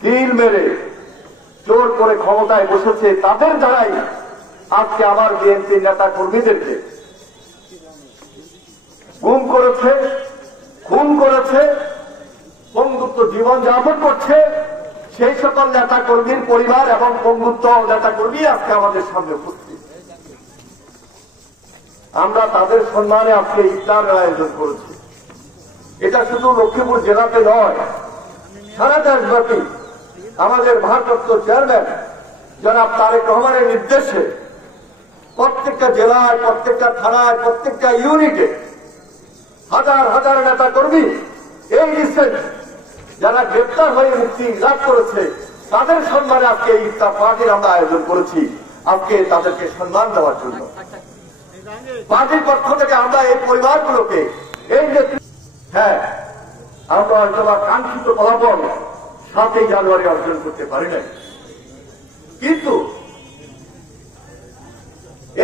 তিল মেরে জোর করে ক্ষমতায় বসেছে তাদের দ্বারাই আজকে আমার বিএনপির নেতা কর্মীদেরকে গুম করেছে, খুন করেছে, বন্ধুত্ব জীবন যাপন করছে। সেই সকল নেতা কর্মীর পরিবার এবং বন্ধুত্ব নেতা কর্মী আজকে আমাদের সামনে উপস্থিত। আমরা তাদের সম্মানে আজকে ইফতারের আয়োজন করেছি। এটা শুধু লক্ষ্মীপুর জেলাতে নয়, সারা দেশব্যাপী আমাদের ভারপ্রাপ্ত চেয়ারম্যান জনাব তারেক রহমানের নির্দেশে প্রত্যেকটা জেলায়, প্রত্যেকটা থানায়, প্রত্যেকটা ইউনিটে হাজার হাজার নেতা কর্মী এই রিসেন্ট যারা গ্রেপ্তার হয়ে মুক্তি লাভ করেছে তাদের সম্মানে আজকে ইফতার পার্টির আমরা আয়োজন করেছি, আজকে তাদেরকে সম্মান দেওয়ার জন্য। পার্টির পক্ষ থেকে আমরা এই পরিবারগুলোকে এই হ্যাঁ, আমরা হয়তো কাঙ্ক্ষিত ফলাফল 7ই জানুয়ারি অর্জন করতে পারি নাই, কিন্তু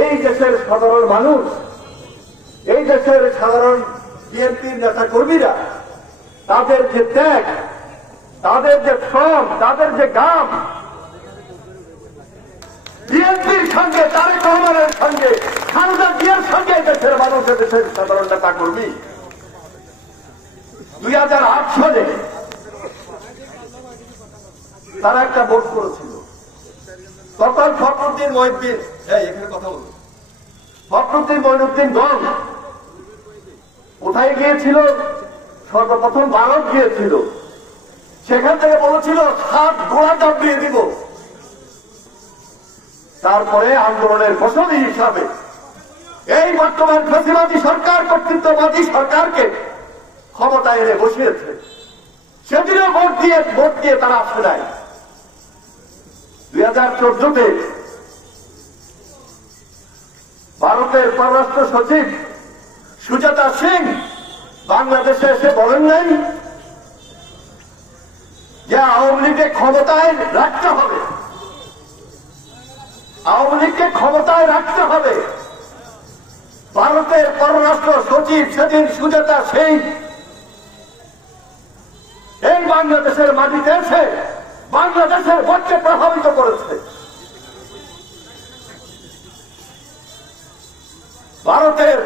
এই দেশের সাধারণ মানুষ, এই দেশের সাধারণ বিএনপির নেতা কর্মীরা তাদের যে ত্যাগ, তাদের যে শ্রম, তাদের যে গাম বিএনপির সঙ্গে, তারেক রহমানের সঙ্গে, খালেদা জিয়ার সঙ্গে দেশের মানুষ, দেশের সাধারণ নেতা কর্মী 2008 সালে তারা একটা ভোট করেছিল। তখন ফখরুদ্দিন মঈনুদ্দিন, এখানে কথা বলুন, ফখরুদ্দিন মঈনুদ্দিন দল কোথায় গিয়েছিল? সর্বপ্রথম ভারত গিয়েছিল। সেখান থেকে বলেছিল 7 ঘোড়া চাপিয়ে দিব। তারপরে আন্দোলনের ফসলি হিসাবে এই বর্তমান ফ্যাসিবাদী সরকার, কর্তৃত্ববাদী সরকারকে ক্ষমতায় এনে বসিয়েছে। সেদিনও ভোট দিয়ে তারা আসে নাই। 2014-তে ভারতের পররাষ্ট্র সচিব সুজাতা সিং বাংলাদেশে এসে বলেন নাই যে আওয়ামী লীগকে ক্ষমতায় রাখতে হবে, আওয়ামী লীগকে ক্ষমতায় রাখতে হবে। ভারতের পররাষ্ট্র সচিব সেদিন সুজাতা সিং এই বাংলাদেশের মাটিতে এসে বাংলাদেশের ভোটকে প্রভাবিত করেছে। ভারতের